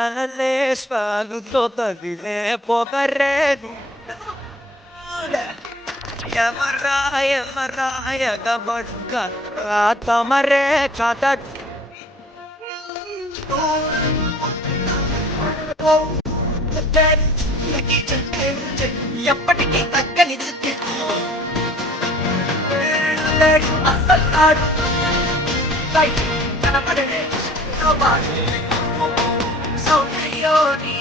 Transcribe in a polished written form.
Ale spaluto tagile pokarenu ya maraya gabarga atamare chata ఎప్పటికీ తగ్గని కనపడే సౌందర్యోని